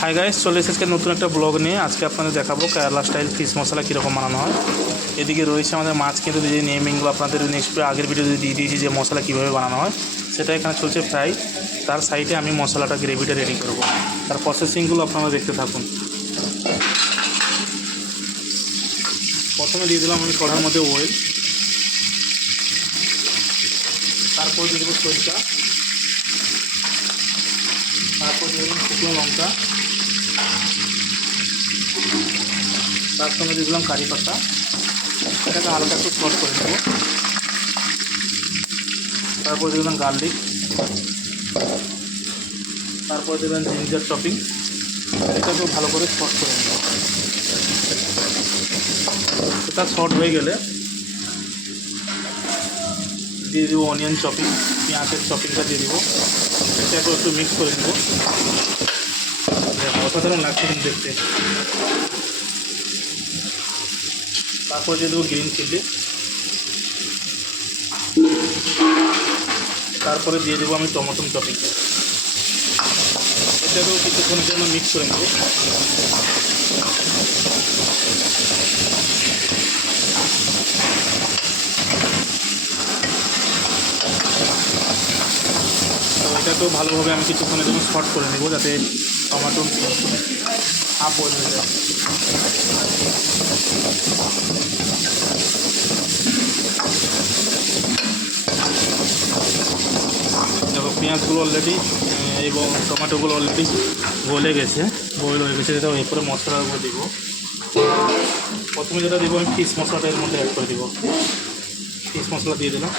Hi guys, চলে এসেছে নতুন একটা ব্লগ নিয়ে। আজকে আপনাদের দেখাবো কেরালা স্টাইল ফিশ মশলা কীরকম বানানো হয়। এদিকে রয়েছে আমাদের মাছ, কিন্তু যে নেমিংগুলো আপনাদের নেক্সট আগের ভিডিওতে দিয়ে দিয়েছি যে মশলা কীভাবে বানানো হয়, সেটা এখানে চলছে ফ্রাই। তার সাইডে আমি মশলাটা গ্রেভিটা রেডি করব। তার প্রসেসিংগুলো আপনারা দেখতে থাকুন। প্রথমে দিয়ে দিলাম আমি কড়ার মধ্যে অয়েল, তারপর দিয়ে দেবো সরিষা, তারপর দিয়ে দিলাম শুকনো লঙ্কা, তার সঙ্গে দিয়ে দিলাম কারি পাতা। এটাকে হালকা একটু সট করে নেব। তারপর দিয়ে দিলাম গার্লিক, তারপর দেবেন জিঞ্জার চপিং। এটাকেও ভালো করে সট করে নেব। এটা শর্ট হয়ে গেলে দিয়ে দেবো অনিয়ন চপিং, পেঁয়াজের চপিংটা দিয়ে দেবো। এটাকেও একটু মিক্স করে নেব। অসাধারণ লাগছে কিন্তু দেখতে। তারপর দিয়ে দেবো গ্রিন চিলি, তারপরে দিয়ে দেবো আমি টমেটো চপিং। এটাকেও কিছুক্ষণের জন্য মিক্স করে নেব। তো এটাকেও ভালোভাবে আমি কিছুক্ষণের জন্য শর্ট করে নেব, যাতে টমেটো হাফ বয়েল হয়ে যায়। দেখো পেঁয়াজগুলো অলরেডি এবং টমেটোগুলো অলরেডি গলে গেছে, বয়েল হয়ে গেছে। যেটা এরপরে মশলার উপর দিব। প্রথমে যেটা দিব আমি ফিশ মশলাটা এর মধ্যে অ্যাড করে দিব। ফিশ মশলা দিয়ে দিলাম।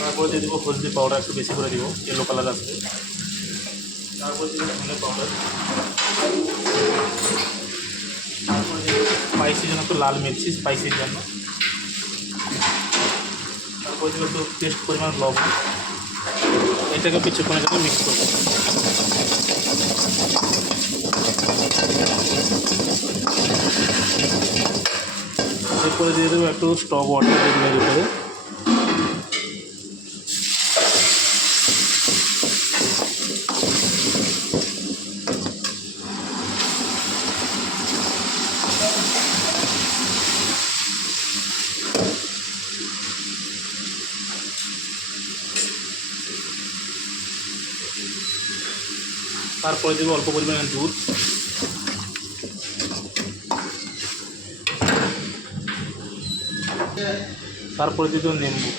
তারপরে দিয়ে দেবো হলদি পাউডার, একটু বেশি করে দিব, ইয়েলো কালার আসবে। তারপরে দিয়ে দেবো ধনে পাউডার। তারপরে দিয়ে দেবো স্পাইসির জন্য একটু লাল মির্চি, স্পাইসির জন্য। তারপরে দেবো একটু টেস্ট পরিমাণ লবণ। এটাকে কিছুক্ষণের জন্য মিক্স করবো। এরপরে দিয়ে দেবো একটু স্টক ওয়াটার এর উপরে। তারপরে দেবো অল্প পরিমাণে দুধ। তারপরে দিয়ে দেবো নেম্বু।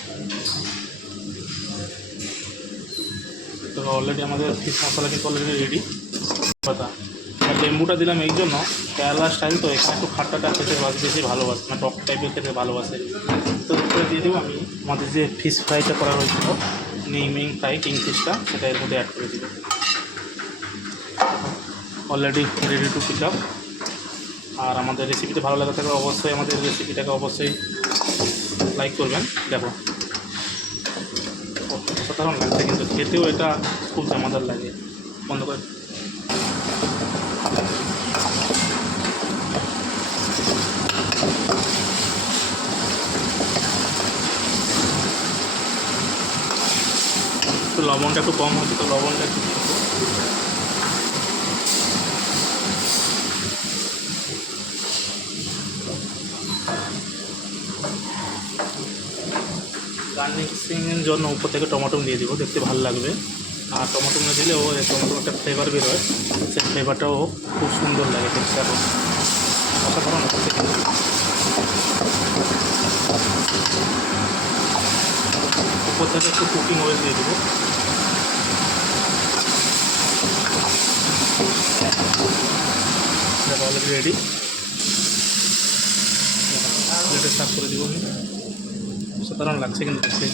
তো অলরেডি আমাদের ফিশ মশলা কিন্তু অলরেডি রেডি। কথা লেম্বুটা দিলাম এই জন্য, কেরালা স্টাইল তো এখানে একটু খাট্টাটা খেতে বেশি ভালোবাসে, না টক টাইপের খেতে ভালোবাসে। তো এরপরে দিয়ে দেবো আমি আমাদের যে ফিশ ফ্রাইটা করা হয়েছিল, নেমিং ফ্রাই কিং ফিশটা, সেটা এর মধ্যে অ্যাড করে দেবো। Already ready to pick up. আর আমাদের রেসিপিটা ভালো লাগা থাকলে অবশ্যই আমাদের রেসিপিটাকে অবশ্যই লাইক করবেন। দেখো অসাধারণ লাগছে, কিন্তু খেতেও এটা খুব জমাদার লাগে। বন্ধ করে একটু লবণটা একটু কম হচ্ছে, তো লবণটা একটু গার্নিশিংয়ের জন্য উপর থেকে টমেটো দিয়ে দিব, দেখতে ভালো লাগবে। আর টমেটো দিলেও টমেটো একটা ফ্লেভার বেরোয়, সেই ফ্লেভারটাও খুব সুন্দর লাগে দেখতে। এখন অসাধারণ হচ্ছে। উপর থেকে একটু কুকিং অয়েল দিয়ে দেবো। Already ready. প্লেটে সার্ভ করে দিব আমি। অসাধারণ লাগছে কিন্তু দেখতে।